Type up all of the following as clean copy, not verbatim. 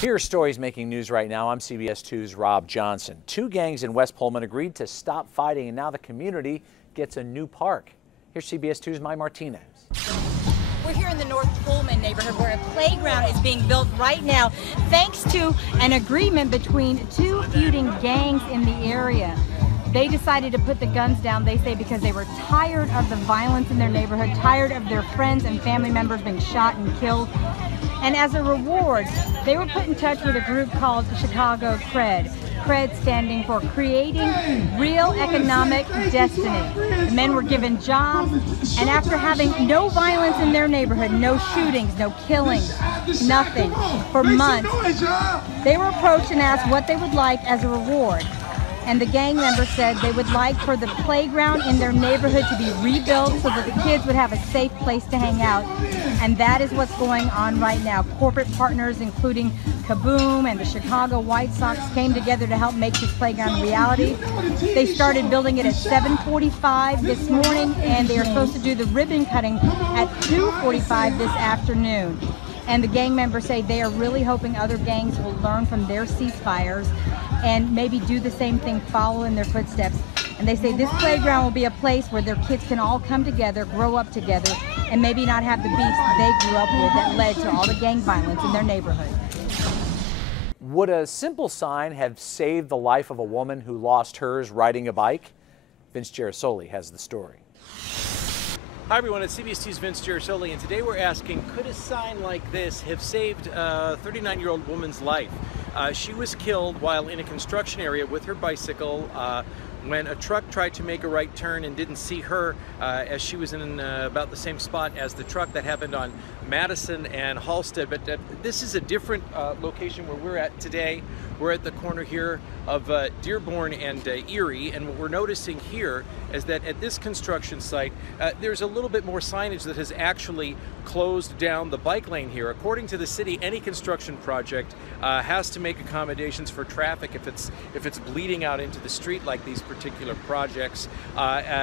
Here are stories making news right now. I'm CBS 2's Rob Johnson. Two gangs in West Pullman agreed to stop fighting, and now the community gets a new park. Here's CBS 2's Mai Martinez. We're here in the NorthPullman neighborhood where a playground is being built right now thanks to an agreement between two feuding gangs in the area. They decided to put the guns down, they say, because they were tired of the violence in their neighborhood, tired of their friends and family members being shot and killed. And as a reward, they were put in touch with a group called Chicago CRED. CRED standing for Creating Real Economic Destiny. The men were given jobs, and after having no violence in their neighborhood, no shootings, no killings, nothing, for months, they were approached and asked what they would like as a reward. And the gang members said they would like for the playground in their neighborhood to be rebuilt so that the kids would have a safe place to hang out. And that is what's going on right now. Corporate partners, including Kaboom and the Chicago White Sox, came together to help make this playground a reality. They started building it at 7:45 this morning, and they are supposed to do the ribbon cutting at 2:45 this afternoon. And the gang members say they are really hoping other gangs will learn from their ceasefires and maybe do the same thing, follow in their footsteps. And they say this playground will be a place where their kids can all come together, grow up together, and maybe not have the beefs that they grew up with that led to all the gang violence in their neighborhood. Would a simple sign have saved the life of a woman who lost hers riding a bike? Vince Gerasoli has the story. Hi everyone, it's CBS 2's Vince Gerasoli, and today we're asking, could a sign like this have saved a 39-year-old woman's life? She was killed while in a construction area with her bicycle when a truck tried to make a right turn and didn't see her as she was in about the same spot as the truck. That happened on Madison and Halstead, but this is a different location where we're at today. We're at the corner here of Dearborn and Erie, and what we're noticing here is that at this construction site, there's a little bit more signage that has actually closed down the bike lane here. According to the city, any construction project has to make accommodations for traffic if it's bleeding out into the street like these particular projects.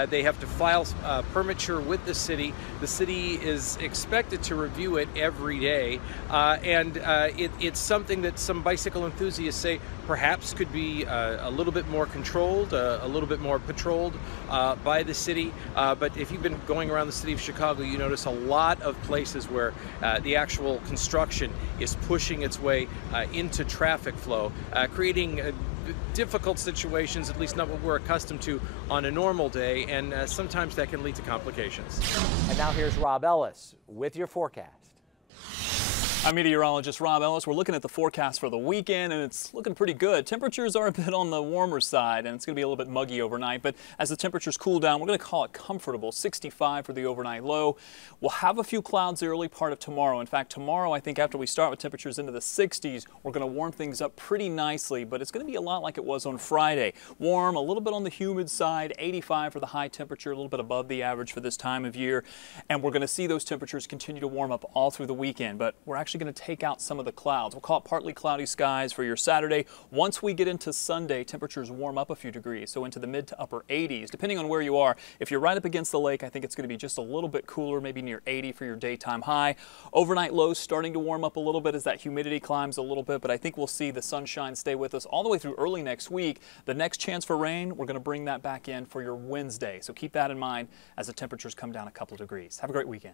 They have to file permiture with the city. The city is expected to review it every day, and it's something that some bicycle enthusiasts say perhaps could be a little bit more controlled, a little bit more patrolled by the city. But if you've been going around the city of Chicago, you notice a lot of places where the actual construction is pushing its way into traffic flow, creating difficult situations, at least not what we're accustomed to on a normal day, and sometimes that can lead to complications. And now here's Robb Ellis with your forecast. I'm meteorologist Robb Ellis. We're looking at the forecast for the weekend, and it's looking pretty good. Temperatures are a bit on the warmer side, and it's going to be a little bit muggy overnight. But as the temperatures cool down, we're going to call it comfortable. 65 for the overnight low. We'll have a few clouds the early part of tomorrow. In fact, tomorrow, I think after we start with temperatures into the 60s, we're going to warm things up pretty nicely. But it's going to be a lot like it was on Friday. Warm, a little bit on the humid side. 85 for the high temperature, a little bit above the average for this time of year. And we're going to see those temperatures continue to warm up all through the weekend. But we're actually going to take out some of the clouds. We'll call it partly cloudy skies for your Saturday. Once we get into Sunday, temperatures warm up a few degrees, so into the mid to upper 80s, depending on where you are. If you're right up against the lake, I think it's going to be just a little bit cooler, maybe near 80 for your daytime high. Overnight lows starting to warm up a little bit as that humidity climbs a little bit, but I think we'll see the sunshine stay with us all the way through early next week. The next chance for rain, we're going to bring that back in for your Wednesday, so keep that in mind as the temperatures come down a couple degrees. Have a great weekend.